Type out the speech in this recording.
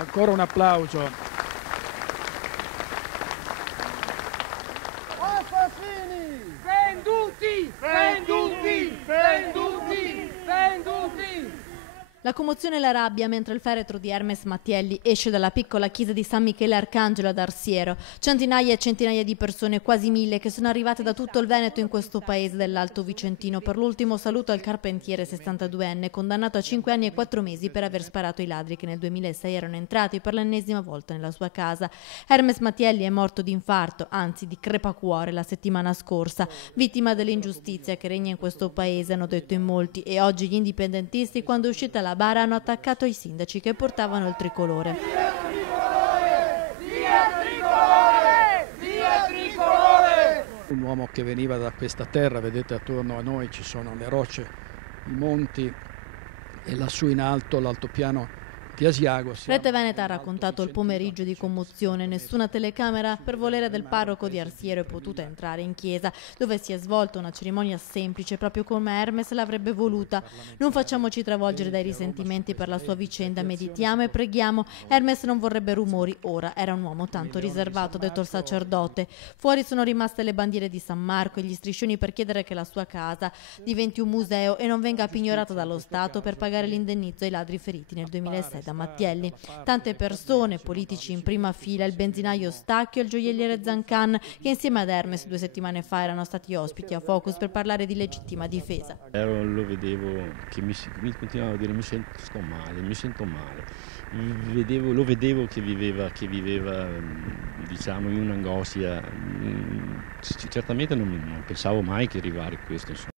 Ancora un applauso. Assassini! Venduti! Venduti! Venduti! Venduti! La commozione e la rabbia mentre il feretro di Hermes Mattielli esce dalla piccola chiesa di San Michele Arcangelo ad Arsiero. Centinaia e centinaia di persone, quasi 1000, che sono arrivate da tutto il Veneto in questo paese dell'Alto Vicentino per l'ultimo saluto al carpentiere 62enne, condannato a 5 anni e 4 mesi per aver sparato ai ladri che nel 2006 erano entrati per l'ennesima volta nella sua casa. Hermes Mattielli è morto di infarto, anzi di crepacuore, la settimana scorsa, vittima dell'ingiustizia che regna in questo paese, hanno detto in molti, e oggi gli indipendentisti, quando è uscita la bara, hanno attaccato i sindaci che portavano il tricolore. Via tricolore! Via tricolore! Via tricolore! Un uomo che veniva da questa terra, vedete attorno a noi ci sono le rocce, i monti e lassù in alto l'altopiano di Asiago. Rete Veneta ha raccontato il pomeriggio di commozione. Nessuna telecamera per volere del parroco di Arsiero è potuta entrare in chiesa, dove si è svolta una cerimonia semplice, proprio come Hermes l'avrebbe voluta. Non facciamoci travolgere dai risentimenti per la sua vicenda, meditiamo e preghiamo. Hermes non vorrebbe rumori ora, era un uomo tanto riservato, ha detto il sacerdote. Fuori sono rimaste le bandiere di San Marco e gli striscioni per chiedere che la sua casa diventi un museo e non venga pignorata dallo Stato per pagare l'indennizzo ai ladri feriti nel 2006 da Mattielli. Tante persone, politici in prima fila, il benzinaio Stacchio e il gioielliere Zancan, che insieme ad Hermes 2 settimane fa erano stati ospiti a Focus per parlare di legittima difesa. Lo vedevo che mi continuava a dire mi sento male. Lo vedevo che viveva diciamo in un'angoscia. Certamente non pensavo mai che arrivare a questo, insomma.